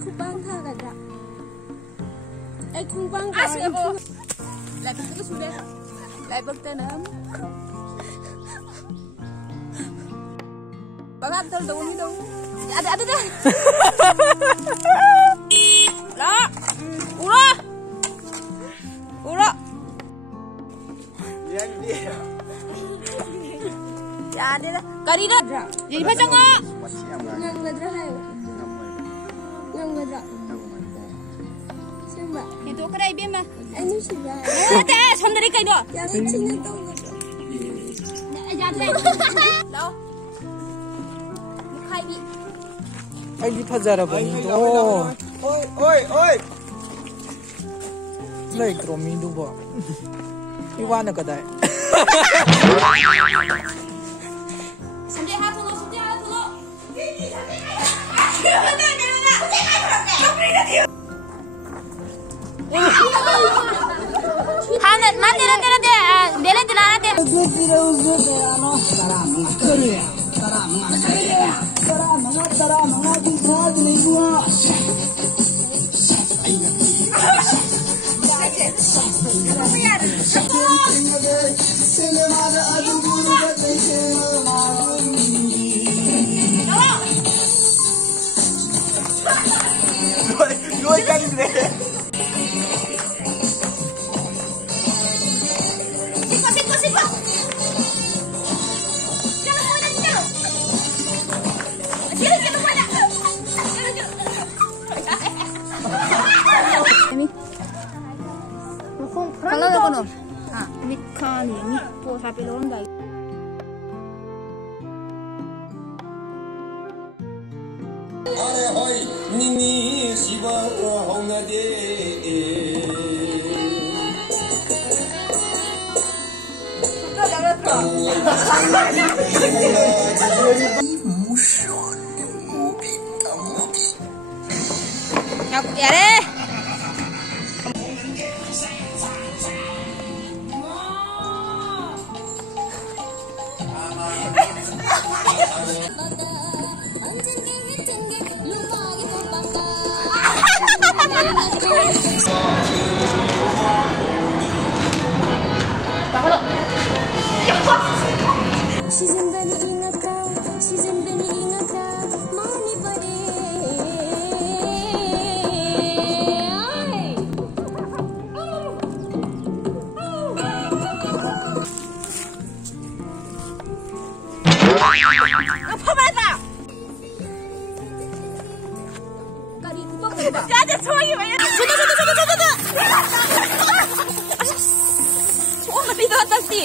khupang tha gadra. Ai khupang ka. Asebo. Lai bak ka sudah. Lai bak ta nam. Bagat tel dong ni dong. Ada deh. Lah. Ura. Ura. Yang dia. Ada dah. Kari dah. Jadi macam ngah. Yang gadra hayo. Yang gadra. Siapa? Itu kedai biar mah. Ini siapa? Ada sendiri kau itu. Yang Cina tu. Jangan. Dah. Mukai bi. Ay di fajarabani to. Oi. Lai kromi du ba. Iwana kadai. Sendiri hatu lo. Hanet mati nanti. Dele nanti. Dua kali deh. Sipa. Jangan kau dah jauh. Jangan mana. Ini. Kalau ada kono. Ini kan ini po sapi lorong dah. Hoi, nini siwa honga de. Ya deh. Apa mana? Kali itu apa? Jangan cuy, sudah. Oh, mati dah pasti.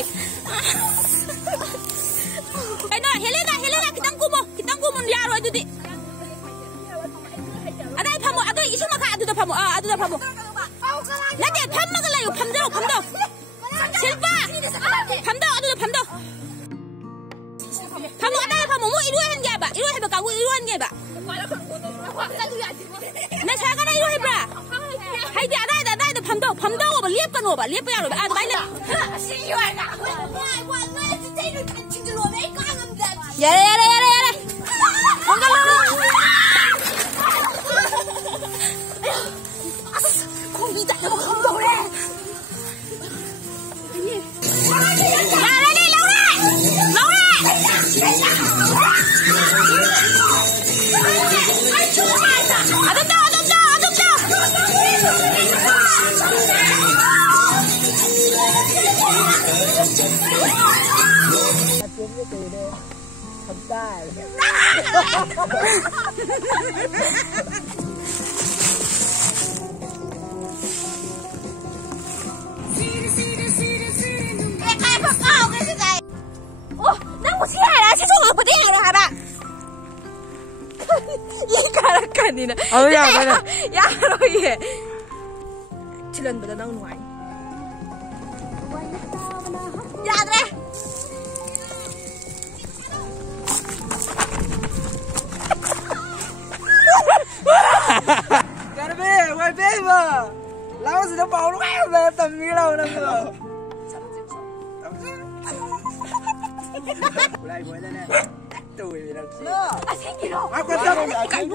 Helena, kita kumu liar aja di. Ada pamu, ada isu maka ada pamu. Nanti pamu kalau you pamdo. Silpa, pamdo. Pamu ada pamu mu iruan dia ba kamu iruan dia ba. Nah saya kan iruan ba. Hai dia ada pamdo apa liap kan apa liap ya ada banyak. Ya. Mangga lu. Kau tidak mau pamdo le. Oh ya, mana? Ya, lo ye. Cilen pada nang nuai. Ya, deh. Garbe, wai beba. Lao sudah bau lu kan, tami lao nang. Mulai boleh dah. tuổi 아생기로. Aku tahu.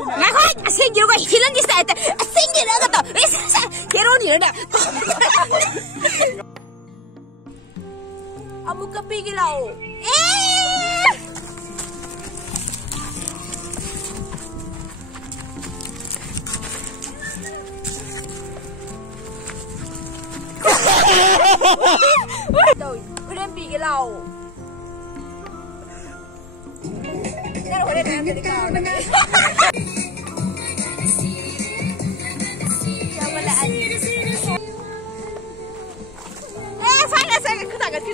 나가 아생기로가 희랑기 쌓였다. 아생기로가 또 개론이래. 아무 kapigilao. 그럼 비기라오. 내가 그래 내가 되니까. Wala ani. Sana saya kena ganti.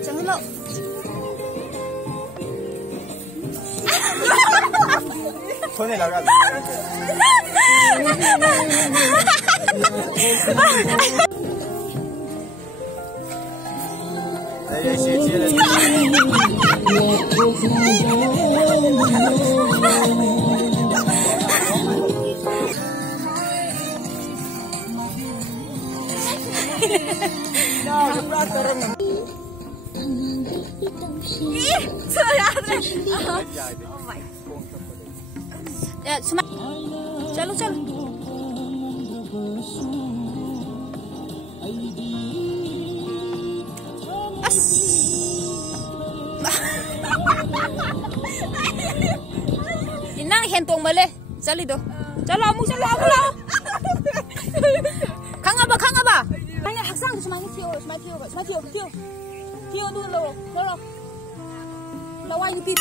Jangan lo. 손에 나가.哎，谢谢了。 Ya, semua. Chalo, chalo. As. Inang hentong bale. Chali do. Chalo, amu chalo, amu lao. Kanga ba? Kanga haksang semai tiu. Tiu dulu lo. Lawan itu.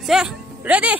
Se, ready?